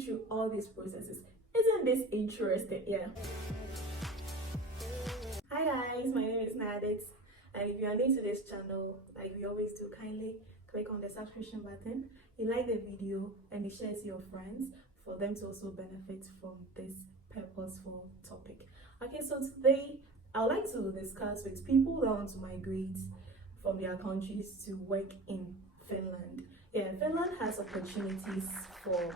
you through all these processes. Isn't this interesting? Yeah. Hi guys, my name is Nayadith, and if you are new to this channel, like we always do, kindly click on the subscription button, you like the video, and you share it to your friends for them to also benefit from this purposeful topic. Okay, so today I would like to discuss with people that want to migrate from their countries to work in Finland. Yeah, Finland has opportunities for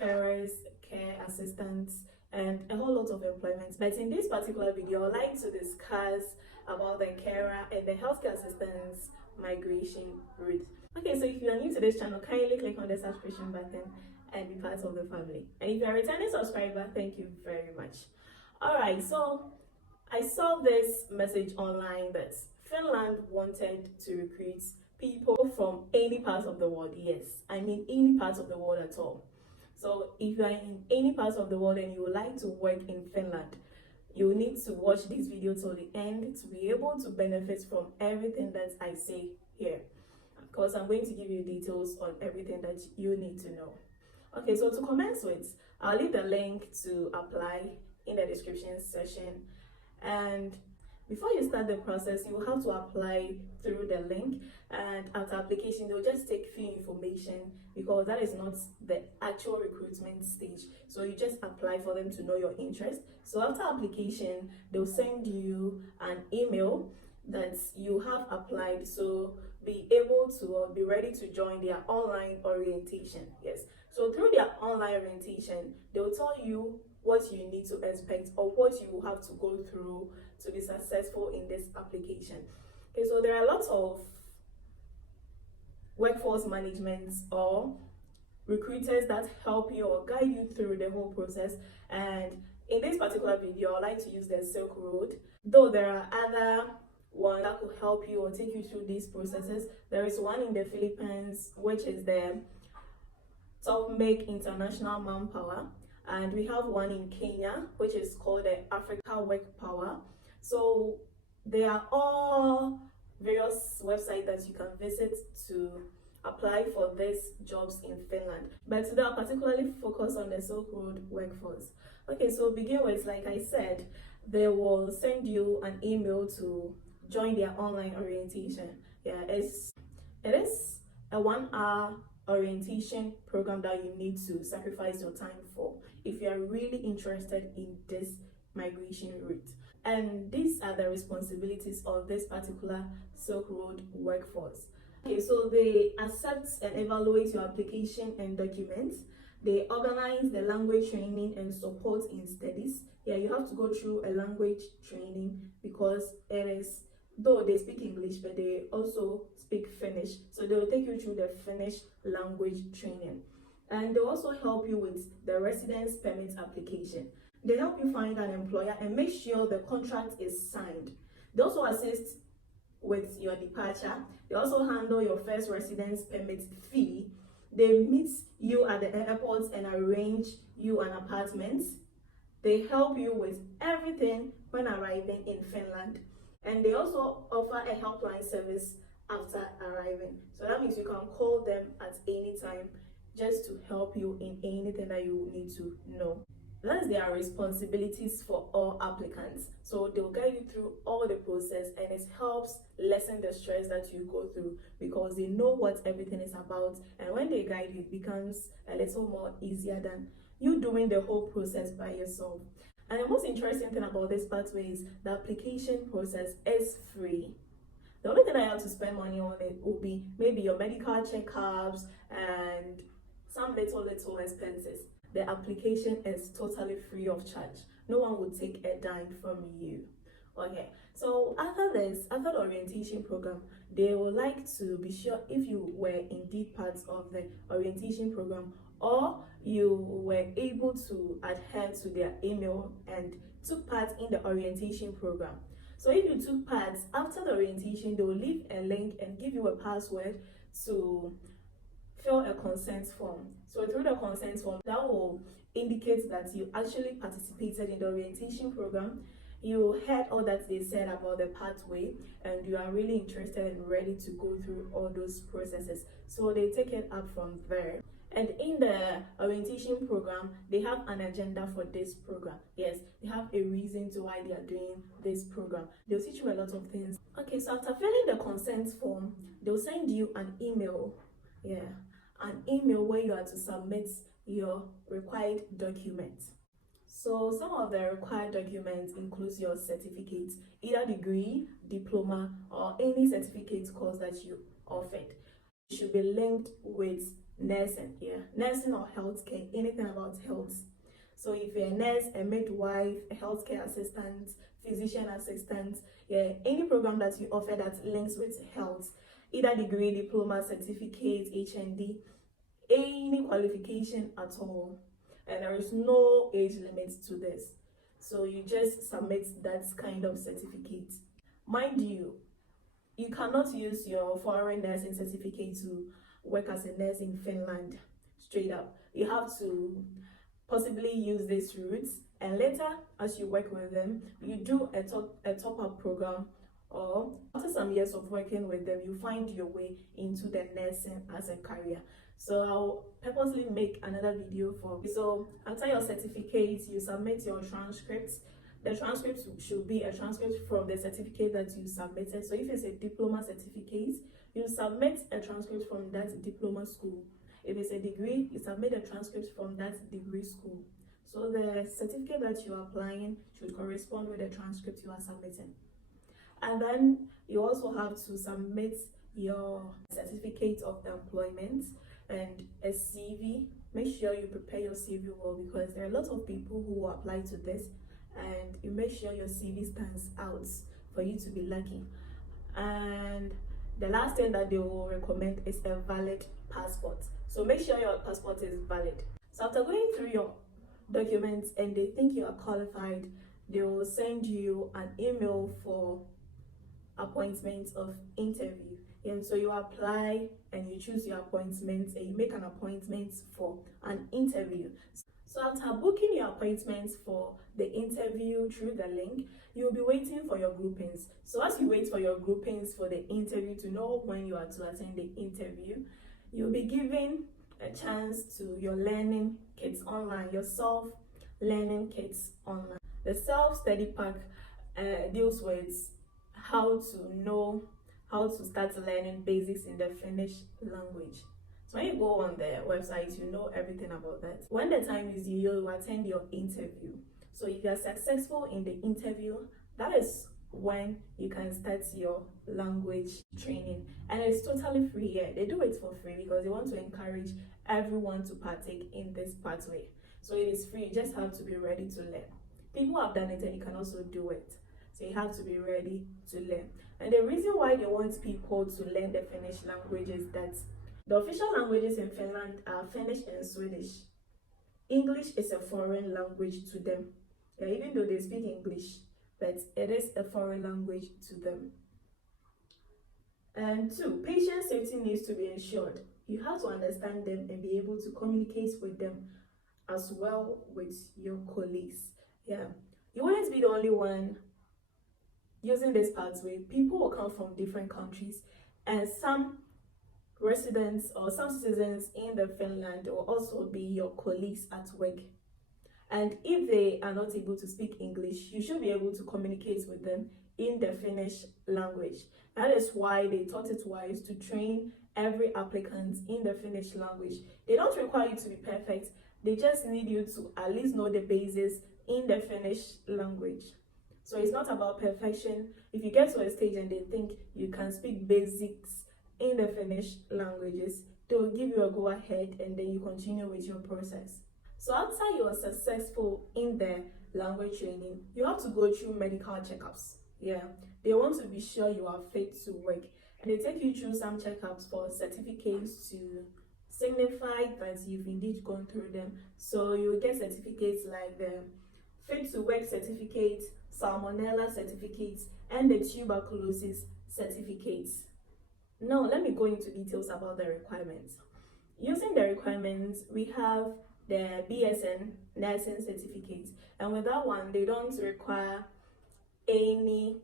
carers, care assistants, and a whole lot of employment. But in this particular video, I'd like to discuss about the carer and the healthcare assistants migration route. Okay, so if you are new to this channel, kindly click on the subscription button and be part of the family. And if you're a returning subscriber, thank you very much. Alright, so I saw this message online that Finland wanted to recruit people from any part of the world. Yes, I mean any part of the world at all. So if you are in any part of the world and you would like to work in Finland, you need to watch this video till the end to be able to benefit from everything that I say here. Of course, I'm going to give you details on everything that you need to know. Okay, so to commence with, I'll leave the link to apply in the description section. And before you start the process, you will have to apply through the link, and after application they'll just take few information because that is not the actual recruitment stage. So you just apply for them to know your interest. So after application, they'll send you an email that you have applied, so be able to or be ready to join their online orientation. Yes, so through their online orientation, they'll tell you what you need to expect or what you will have to go through to be successful in this application. Okay, so there are lots of workforce management or recruiters that help you or guide you through the whole process, and in this particular video I'd like to use the Silk Road, though there are other ones that could help you or take you through these processes. There is one in the Philippines, which is the Top Make International Manpower, and we have one in Kenya, which is called the Africa Work Power. So they are all various websites that you can visit to apply for these jobs in Finland. But today I'll particularly focus on the Silk Road workforce. Okay, so begin with, like I said, they will send you an email to join their online orientation. Yeah, it is a 1-hour orientation program that you need to sacrifice your time for if you are really interested in this migration route. And these are the responsibilities of this particular Silk Road workforce. Okay, so they accept and evaluate your application and documents. They organize the language training and support in studies. Yeah, you have to go through a language training because it is, though they speak English, but they also speak Finnish. So they will take you through the Finnish language training. And they also help you with the residence permit application. They help you find an employer and make sure the contract is signed. They also assist with your departure. They also handle your first residence permit fee. They meet you at the airport and arrange you an apartment. They help you with everything when arriving in Finland. And they also offer a helpline service after arriving. So that means you can call them at any time just to help you in anything that you need to know. That's their responsibilities for all applicants. So they'll guide you through all the process, and it helps lessen the stress that you go through because they know what everything is about. And when they guide you, it becomes a little more easier than you doing the whole process by yourself. And the most interesting thing about this pathway is the application process is free. The only thing I have to spend money on it will be maybe your medical checkups and some little expenses. The application is totally free of charge. No one will take a dime from you. Okay, so after the orientation program, they would like to be sure if you were indeed part of the orientation program or you were able to adhere to their email and took part in the orientation program. So if you took part, after the orientation, they will leave a link and give you a password to fill a consent form. So through the consent form, that will indicate that you actually participated in the orientation program, you heard all that they said about the pathway, and you are really interested and ready to go through all those processes. So they take it up from there. And in the orientation program, they have an agenda for this program. Yes, they have a reason to why they are doing this program. They'll teach you a lot of things. Okay, so after filling the consent form, they'll send you an email. Yeah, an email where you are to submit your required documents. So some of the required documents includes your certificate, either degree, diploma, or any certificate course that you offered. It should be linked with nursing, nursing or healthcare, anything about health. So if you're a nurse, a midwife, a healthcare assistant, physician assistant, any program that you offer that links with health, either degree, diploma, certificate, HND, any qualification at all, and there is no age limit to this, so you just submit that kind of certificate. Mind you, you cannot use your foreign nursing certificate to work as a nurse in Finland straight up. You have to possibly use this route, and later as you work with them, you do a top-up program, or after some years of working with them, you find your way into the nursing as a career. So I'll purposely make another video for you. So after your certificate, you submit your transcripts. The transcript should be a transcript from the certificate that you submitted. So if it's a diploma certificate, you submit a transcript from that diploma school. If it's a degree, you submit a transcript from that degree school. So the certificate that you are applying should correspond with the transcript you are submitting. And then you also have to submit your certificate of employment and a CV. Make sure you prepare your CV well, because there are a lot of people who apply to this, and you make sure your CV stands out for you to be lucky. And the last thing that they will recommend is a valid passport. So make sure your passport is valid. So after going through your documents and they think you are qualified, they will send you an email for appointment of interview. And so you apply and you choose your appointment and you make an appointment for an interview. So after booking your appointment for the interview through the link, you'll be waiting for your groupings. So as you wait for your groupings for the interview to know when you are to attend the interview, you'll be given a chance to your learning kits online, your self-learning kits online. The self-study pack deals with how to know how to start learning basics in the Finnish language. So when you go on the website, you know everything about that. When the time is due, you attend your interview. So if you are successful in the interview, that is when you can start your language training. And it's totally free here. They do it for free because they want to encourage everyone to partake in this pathway. So it is free, you just have to be ready to learn. People have done it and you can also do it. So you have to be ready to learn. And the reason why they want people to learn the Finnish language is that the official languages in Finland are Finnish and Swedish. English is a foreign language to them. Even though they speak English, but it is a foreign language to them. And two, patient safety needs to be ensured. You have to understand them and be able to communicate with them as well with your colleagues. You wouldn't be the only one using this pathway. People will come from different countries, and some residents or some citizens in the Finland will also be your colleagues at work. And if they are not able to speak English, you should be able to communicate with them in the Finnish language. That is why they thought it wise to train every applicant in the Finnish language. They don't require you to be perfect. They just need you to at least know the basics in the Finnish language. So it's not about perfection. If you get to a stage and they think you can speak basics in the Finnish languages, they will give you a go ahead and then you continue with your process. So after you are successful in the language training, you have to go through medical checkups. They want to be sure you are fit to work, and they take you through some checkups for certificates to signify that you've indeed gone through them. So you will get certificates like the fit to work certificate, salmonella certificates, and the tuberculosis certificates. Now let me go into details about the requirements. Using the requirements, we have the BSN nursing certificate, and with that one they don't require any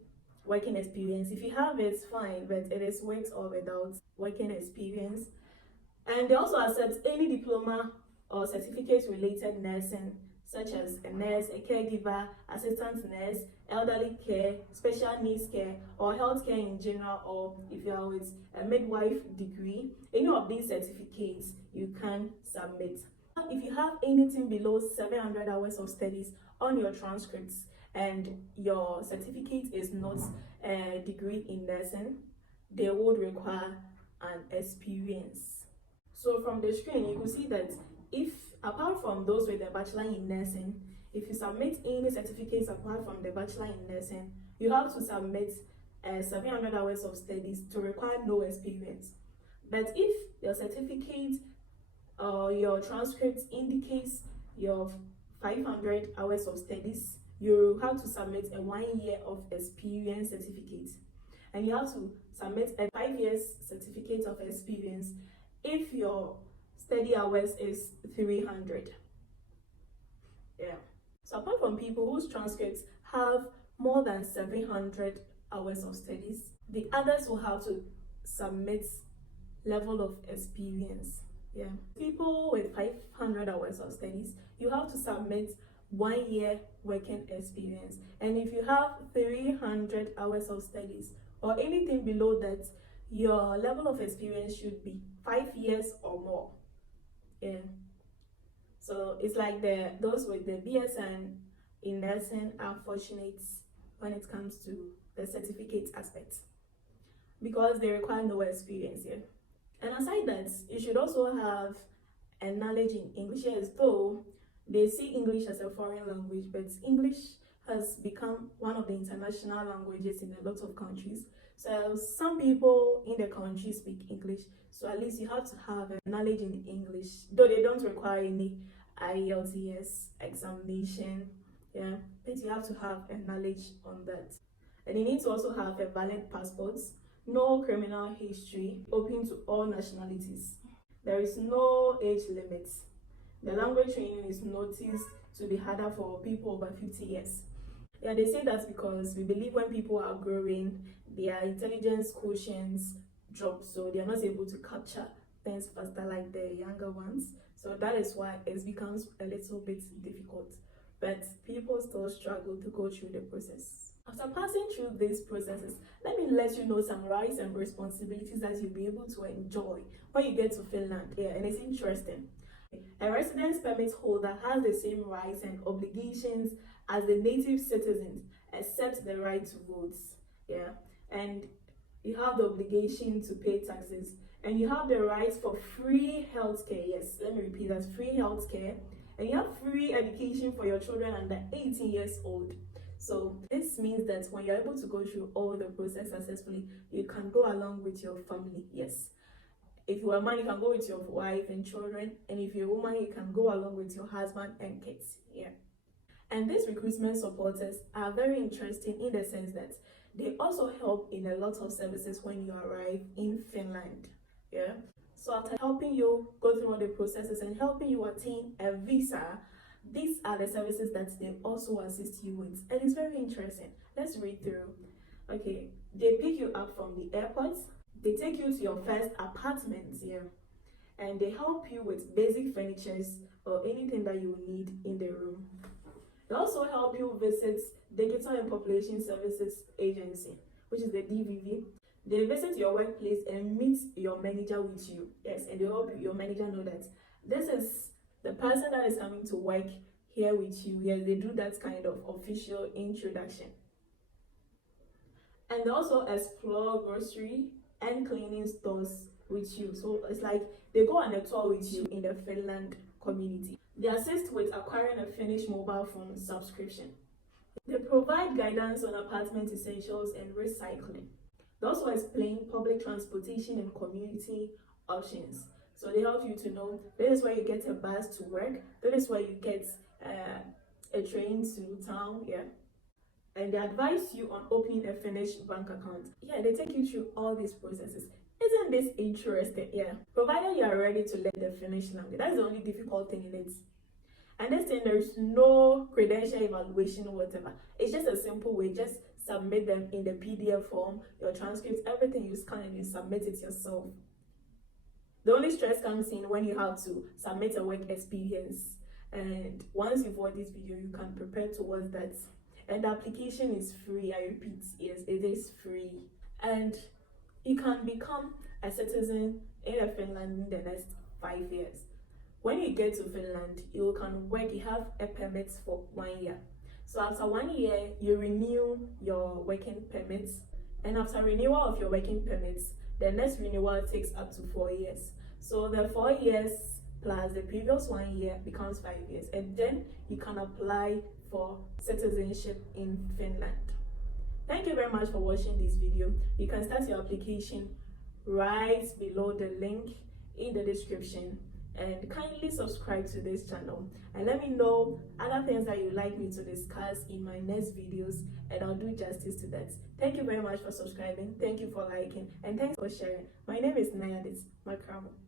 working experience. If you have it, fine, but it is with or without working experience. And they also accept any diploma or certificate related nursing, such as a nurse, a caregiver, assistant nurse, elderly care, special needs care, or healthcare in general, or if you are with a midwife degree, any of these certificates you can submit. If you have anything below 700 hours of studies on your transcripts and your certificate is not a degree in nursing, they would require an experience. So from the screen, you can see that if, apart from those with a bachelor in nursing, if you submit any certificates apart from the bachelor in nursing, you have to submit 700 hours of studies to require no experience. But if your certificate or your transcript indicates your 500 hours of studies, you have to submit a 1 year of experience certificate, and you have to submit a 5 years certificate of experience if your study hours is 300. Yeah. So apart from people whose transcripts have more than 700 hours of studies, the others will have to submit level of experience. Yeah. People with 500 hours of studies, you have to submit 1 year working experience. And if you have 300 hours of studies or anything below that, your level of experience should be 5 years or more. Yeah. So it's like those with the BSN in nursing are fortunate when it comes to the certificate aspect, because they require no experience here. And aside that, you should also have a knowledge in English, yes, though they see English as a foreign language, but English has become one of the international languages in a lot of countries. So some people in the country speak English, so at least you have to have a knowledge in English, though they don't require any Ielts examination, yeah, but you have to have a knowledge on that. And you need to also have a valid passport, no criminal history, open to all nationalities. There is no age limit. The language training is noticed to be harder for people over 50 years. Yeah, they say that because we believe when people are growing, their intelligence quotients drop, so they are not able to capture things faster like the younger ones. So that is why it becomes a little bit difficult. But people still struggle to go through the process. After passing through these processes, let me let you know some rights and responsibilities that you'll be able to enjoy when you get to Finland. Yeah, and it's interesting. A residence permit holder has the same rights and obligations as the native citizens, except the right to vote. Yeah, and you have the obligation to pay taxes, and you have the rights for free healthcare. Yes, let me repeat that: free healthcare, and you have free education for your children under 18 years old. So this means that when you're able to go through all the process successfully, you can go along with your family. Yes. If you're a man, you can go with your wife and children, and if you're a woman, you can go along with your husband and kids. Yeah. And these recruitment supporters are very interesting in the sense that they also help in a lot of services when you arrive in Finland. Yeah. So after helping you go through all the processes and helping you attain a visa, these are the services that they also assist you with, and it's very interesting. Let's read through. Okay, they pick you up from the airport, they take you to your first apartment here, and they help you with basic furnitures or anything that you need in the room. They also help you visit Digital and Population Services Agency, which is the DVV. They visit your workplace and meet your manager with you. Yes, and they help your manager know that this is the person that is coming to work here with you. Yes, they do that kind of official introduction. And they also explore grocery and cleaning stores with you. So it's like they go on a tour with you in the Finland community. They assist with acquiring a Finnish mobile phone subscription. They provide guidance on apartment essentials and recycling. They also explain public transportation and community options. So they help you to know this is where you get a bus to work, this is where you get a train to town, yeah. And they advise you on opening a Finnish bank account. Yeah, they take you through all these processes. Isn't this interesting? Yeah. Provided you are ready to learn the Finnish language. That's the only difficult thing in it. And this thing, there's no credential evaluation or whatever. It's just a simple way. Just submit them in the PDF form, your transcripts, everything you scan and you submit it yourself. The only stress comes in when you have to submit a work experience. And once you've watched this video, you can prepare towards that. And the application is free. I repeat, yes, it is free. And you can become a citizen in Finland in the next 5 years. When you get to Finland, you can work, you have a permit for 1 year. So after 1 year, you renew your working permits. And after renewal of your working permits, the next renewal takes up to 4 years. So the 4 years plus the previous 1 year becomes 5 years. And then you can apply for citizenship in Finland. Thank you very much for watching this video. You can start your application right below the link in the description. And kindly subscribe to this channel and let me know other things that you'd like me to discuss in my next videos, and I'll do justice to that. Thank you very much for subscribing, thank you for liking, and thanks for sharing. My name is Nayadith. Makramo.